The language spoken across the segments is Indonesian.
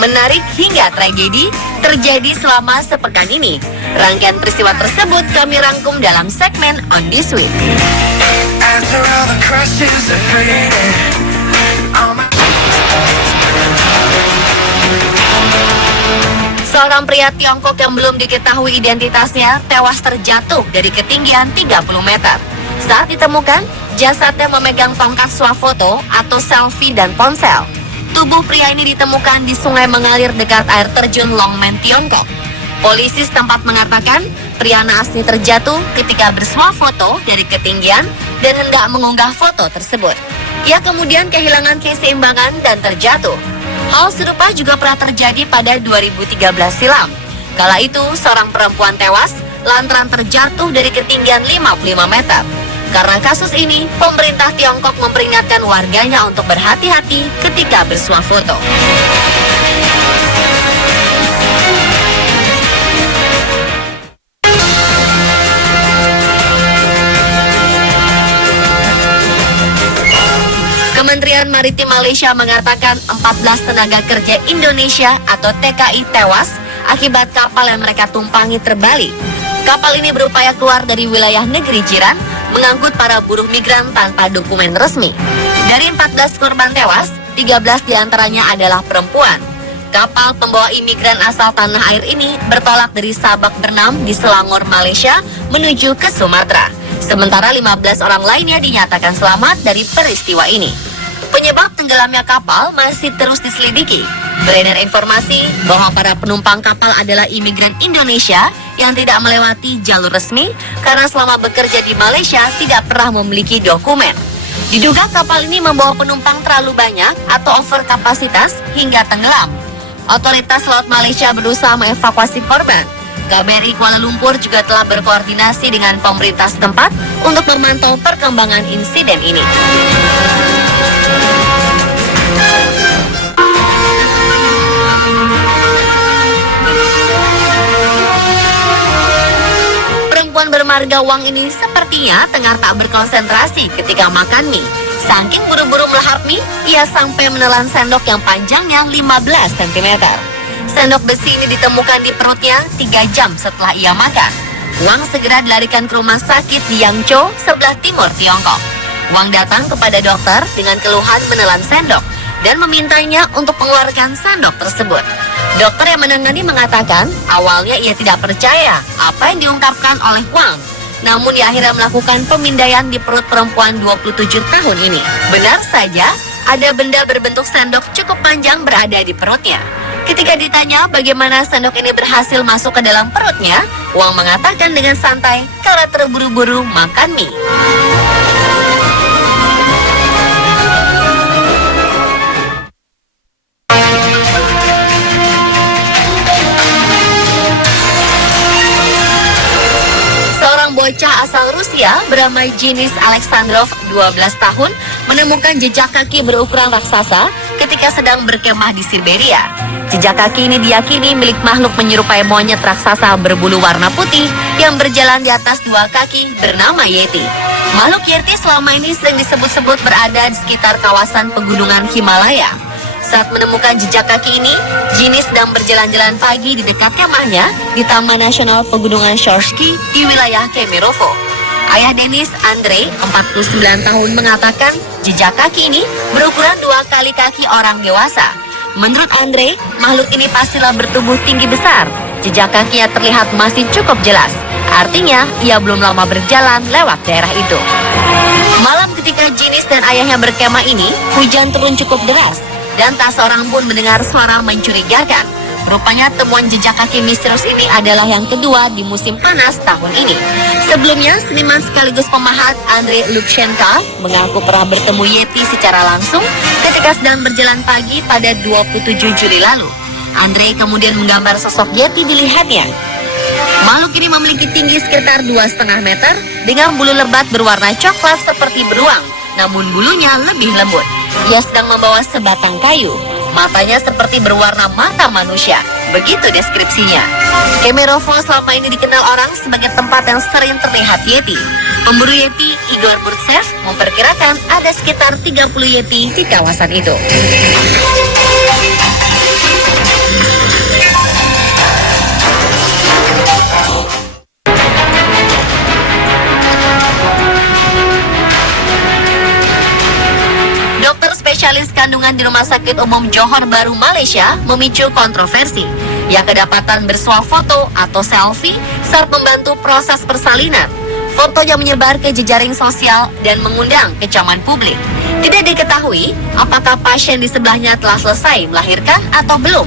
menarik hingga tragedi terjadi selama sepekan ini. Rangkaian peristiwa tersebut kami rangkum dalam segmen On This Week. Seorang pria Tiongkok yang belum diketahui identitasnya tewas terjatuh dari ketinggian 30 meter. Saat ditemukan, jasadnya memegang tongkat swafoto atau selfie dan ponsel. Tubuh pria ini ditemukan di sungai mengalir dekat air terjun Longmen, Tiongkok. Polisi setempat mengatakan pria naasnya terjatuh ketika bersuah foto dari ketinggian dan hendak mengunggah foto tersebut. Ia kemudian kehilangan keseimbangan dan terjatuh. Hal serupa juga pernah terjadi pada 2013 silam. Kala itu, seorang perempuan tewas lantaran terjatuh dari ketinggian 55 meter. Karena kasus ini, pemerintah Tiongkok memperingatkan warganya untuk berhati-hati ketika bersuah foto. Kementerian Maritim Malaysia mengatakan 14 tenaga kerja Indonesia atau TKI tewas akibat kapal yang mereka tumpangi terbalik. Kapal ini berupaya keluar dari wilayah negeri jiran, mengangkut para buruh migran tanpa dokumen resmi. Dari 14 korban tewas, 13 diantaranya adalah perempuan. Kapal pembawa imigran asal tanah air ini bertolak dari Sabak Bernam di Selangor, Malaysia menuju ke Sumatera. Sementara 15 orang lainnya dinyatakan selamat dari peristiwa ini. Penyebab tenggelamnya kapal masih terus diselidiki. Beredar informasi bahwa para penumpang kapal adalah imigran Indonesia yang tidak melewati jalur resmi karena selama bekerja di Malaysia tidak pernah memiliki dokumen. Diduga kapal ini membawa penumpang terlalu banyak atau over kapasitas hingga tenggelam. Otoritas Laut Malaysia berusaha mengevakuasi korban. KBRI Kuala Lumpur juga telah berkoordinasi dengan pemerintah setempat untuk memantau perkembangan insiden ini. Perempuan bermarga Wang ini sepertinya tengah tak berkonsentrasi ketika makan mie. Saking buru-buru melahap mie, ia sampai menelan sendok yang panjangnya 15 cm. Sendok besi ini ditemukan di perutnya 3 jam setelah ia makan. Wang segera dilarikan ke rumah sakit di Yangzhou, sebelah timur Tiongkok. Wang datang kepada dokter dengan keluhan menelan sendok dan memintanya untuk mengeluarkan sendok tersebut. Dokter yang menangani mengatakan awalnya ia tidak percaya apa yang diungkapkan oleh Wang. Namun ia akhirnya melakukan pemindaian di perut perempuan 27 tahun ini. Benar saja, ada benda berbentuk sendok cukup panjang berada di perutnya. Ketika ditanya bagaimana sendok ini berhasil masuk ke dalam perutnya, Wang mengatakan dengan santai karena terburu-buru makan mie. Bocah asal Rusia bernama Denis Alexandrov, 12 tahun, menemukan jejak kaki berukuran raksasa ketika sedang berkemah di Siberia. Jejak kaki ini diyakini milik makhluk menyerupai monyet raksasa berbulu warna putih yang berjalan di atas 2 kaki bernama Yeti. Makhluk Yeti selama ini sering disebut-sebut berada di sekitar kawasan pegunungan Himalaya. Saat menemukan jejak kaki ini, Denis sedang berjalan-jalan pagi di dekat kemahnya di Taman Nasional Pegunungan Shorsky di wilayah Kemerovo. Ayah Denis, Andre, 49 tahun, mengatakan jejak kaki ini berukuran 2 kali kaki orang dewasa. Menurut Andre, makhluk ini pastilah bertubuh tinggi besar. Jejak kakinya terlihat masih cukup jelas. Artinya, ia belum lama berjalan lewat daerah itu. Malam ketika Denis dan ayahnya berkemah ini, hujan turun cukup deras. Dan tak seorang pun mendengar suara mencurigakan. Rupanya temuan jejak kaki misterius ini adalah yang kedua di musim panas tahun ini. Sebelumnya, seniman sekaligus pemahat Andrei Lubchenko mengaku pernah bertemu Yeti secara langsung ketika sedang berjalan pagi pada 27 Juli lalu. Andrei kemudian menggambar sosok Yeti dilihatnya. Makhluk ini memiliki tinggi sekitar 2,5 meter dengan bulu lebat berwarna coklat seperti beruang, namun bulunya lebih lembut. Ia sedang membawa sebatang kayu. Matanya seperti berwarna mata manusia. Begitu deskripsinya. Kemerovo selama ini dikenal orang sebagai tempat yang sering terlihat Yeti. Pemburu Yeti, Igor Burtsev, memperkirakan ada sekitar 30 Yeti di kawasan itu. spesialis kandungan di Rumah Sakit Umum Johor Bahru, Malaysia, memicu kontroversi. Ia kedapatan bersuah foto atau selfie saat membantu proses persalinan. Fotonya menyebar ke jejaring sosial dan mengundang kecaman publik. Tidak diketahui apakah pasien di sebelahnya telah selesai melahirkan atau belum.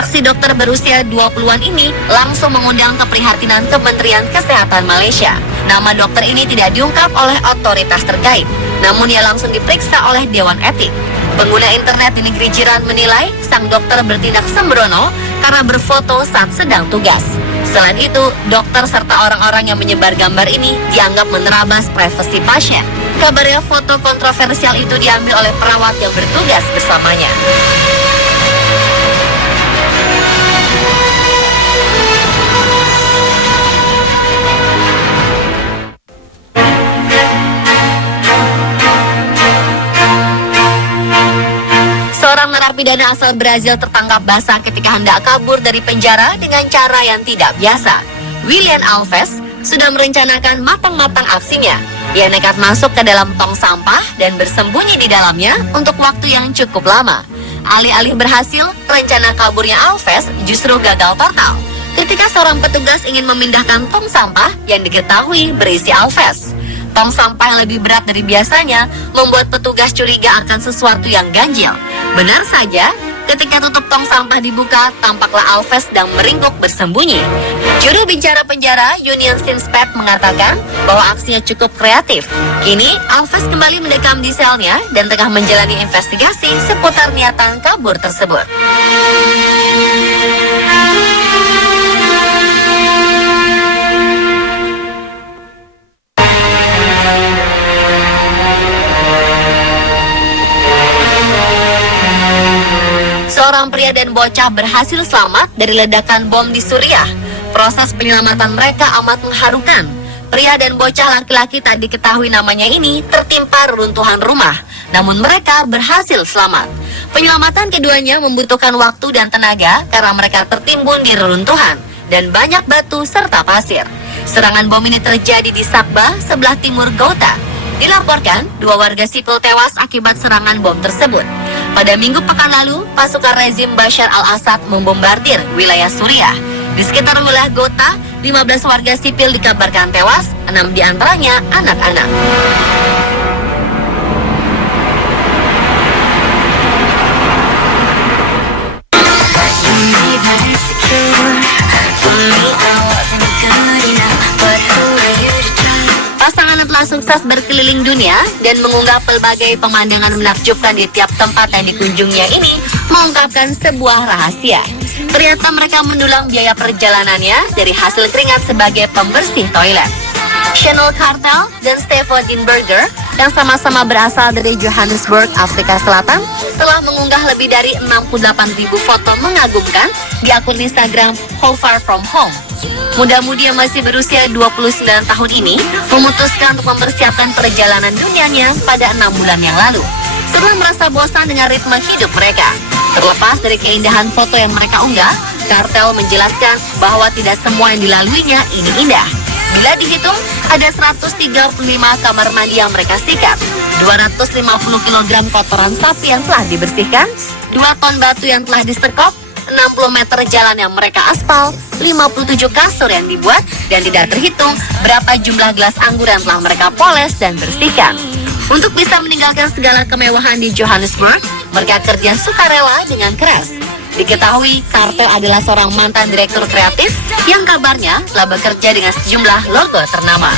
Aksi dokter berusia 20-an ini langsung mengundang keprihatinan Kementerian Kesehatan Malaysia. Nama dokter ini tidak diungkap oleh otoritas terkait, namun ia langsung diperiksa oleh Dewan Etik. Pengguna internet di negeri jiran menilai sang dokter bertindak sembrono karena berfoto saat sedang tugas. Selain itu, dokter serta orang-orang yang menyebar gambar ini dianggap menerabas privasi pasien. Kabarnya foto kontroversial itu diambil oleh perawat yang bertugas bersamanya. Seorang narapidana asal Brazil tertangkap basah ketika hendak kabur dari penjara dengan cara yang tidak biasa. William Alves sudah merencanakan matang-matang aksinya. Ia nekat masuk ke dalam tong sampah dan bersembunyi di dalamnya untuk waktu yang cukup lama. Alih-alih berhasil, rencana kaburnya Alves justru gagal total ketika seorang petugas ingin memindahkan tong sampah yang diketahui berisi Alves. Tong sampah yang lebih berat dari biasanya membuat petugas curiga akan sesuatu yang ganjil. Benar saja, ketika tutup tong sampah dibuka, tampaklah Alves sedang meringkuk bersembunyi. Juru bicara penjara, Union Sinspet, mengatakan bahwa aksinya cukup kreatif. Kini, Alves kembali mendekam di selnya dan tengah menjalani investigasi seputar niatan kabur tersebut. Seorang pria dan bocah berhasil selamat dari ledakan bom di Suriah. Proses penyelamatan mereka amat mengharukan. Pria dan bocah laki-laki tak diketahui namanya ini tertimpa reruntuhan rumah, namun mereka berhasil selamat. Penyelamatan keduanya membutuhkan waktu dan tenaga karena mereka tertimbun di reruntuhan dan banyak batu serta pasir. Serangan bom ini terjadi di Sakba, sebelah timur Ghouta. Dilaporkan, 2 warga sipil tewas akibat serangan bom tersebut. Pada minggu pekan lalu, pasukan rezim Bashar al-Assad membombardir wilayah Suriah. Di sekitar wilayah Ghouta, 15 warga sipil dikabarkan tewas, 6 diantaranya anak-anak. Pasangan yang telah sukses berkeliling dunia dan mengunggah pelbagai pemandangan menakjubkan di tiap tempat yang dikunjunginya ini mengungkapkan sebuah rahasia. Ternyata mereka mendulang biaya perjalanannya dari hasil keringat sebagai pembersih toilet. Chanel Cartel dan Stefan Inberger yang sama-sama berasal dari Johannesburg, Afrika Selatan telah mengunggah lebih dari 68.000 foto mengagumkan di akun Instagram How Far From Home. Muda-mudi yang masih berusia 29 tahun ini memutuskan untuk mempersiapkan perjalanan dunianya pada 6 bulan yang lalu. Setelah merasa bosan dengan ritme hidup mereka. Terlepas dari keindahan foto yang mereka unggah, Cartel menjelaskan bahwa tidak semua yang dilaluinya ini indah. Bila dihitung, ada 135 kamar mandi yang mereka sikat, 250 kg kotoran sapi yang telah dibersihkan, 2 ton batu yang telah disekop, 60 meter jalan yang mereka aspal, 57 kasur yang dibuat, dan tidak terhitung berapa jumlah gelas anggur yang telah mereka poles dan bersihkan. Untuk bisa meninggalkan segala kemewahan di Johannesburg, mereka kerja sukarela dengan keras. Diketahui, Cartel adalah seorang mantan direktur kreatif yang kabarnya telah bekerja dengan sejumlah logo ternama.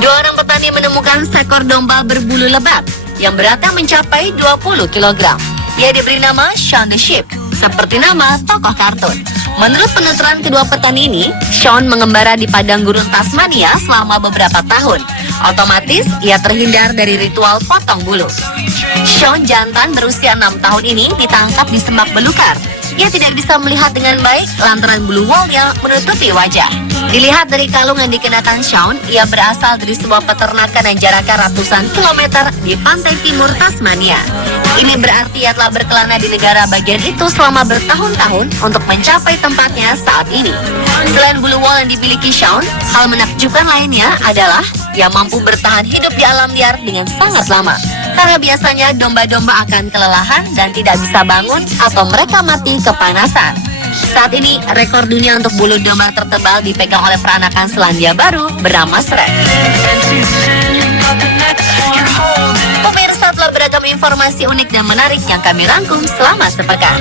Dua orang petani menemukan seekor domba berbulu lebat yang beratnya mencapai 20 kg. Ia diberi nama Shaun the Sheep, seperti nama tokoh kartun. Menurut penuturan kedua petani ini, Shaun mengembara di padang gurun Tasmania selama beberapa tahun. Otomatis, ia terhindar dari ritual potong bulu. Shaun jantan berusia 6 tahun ini ditangkap di semak belukar. Ia tidak bisa melihat dengan baik lantaran bulu woolnya menutupi wajah. Dilihat dari kalung yang dikenakan Shaun, ia berasal dari sebuah peternakan yang jaraknya ratusan kilometer di pantai timur Tasmania. Ini berarti ia telah berkelana di negara bagian itu selama bertahun-tahun untuk mencapai tempatnya saat ini. Selain bulu wol yang dimiliki Shaun, hal menakjubkan lainnya adalah ia mampu bertahan hidup di alam liar dengan sangat lama. Karena biasanya domba-domba akan kelelahan dan tidak bisa bangun atau mereka mati kepanasan. Saat ini, rekor dunia untuk bulu domba tertebal dipegang oleh peranakan Selandia Baru bernama Shrek. Pemirsa, telah beragam informasi unik dan menarik yang kami rangkum selama sepekan.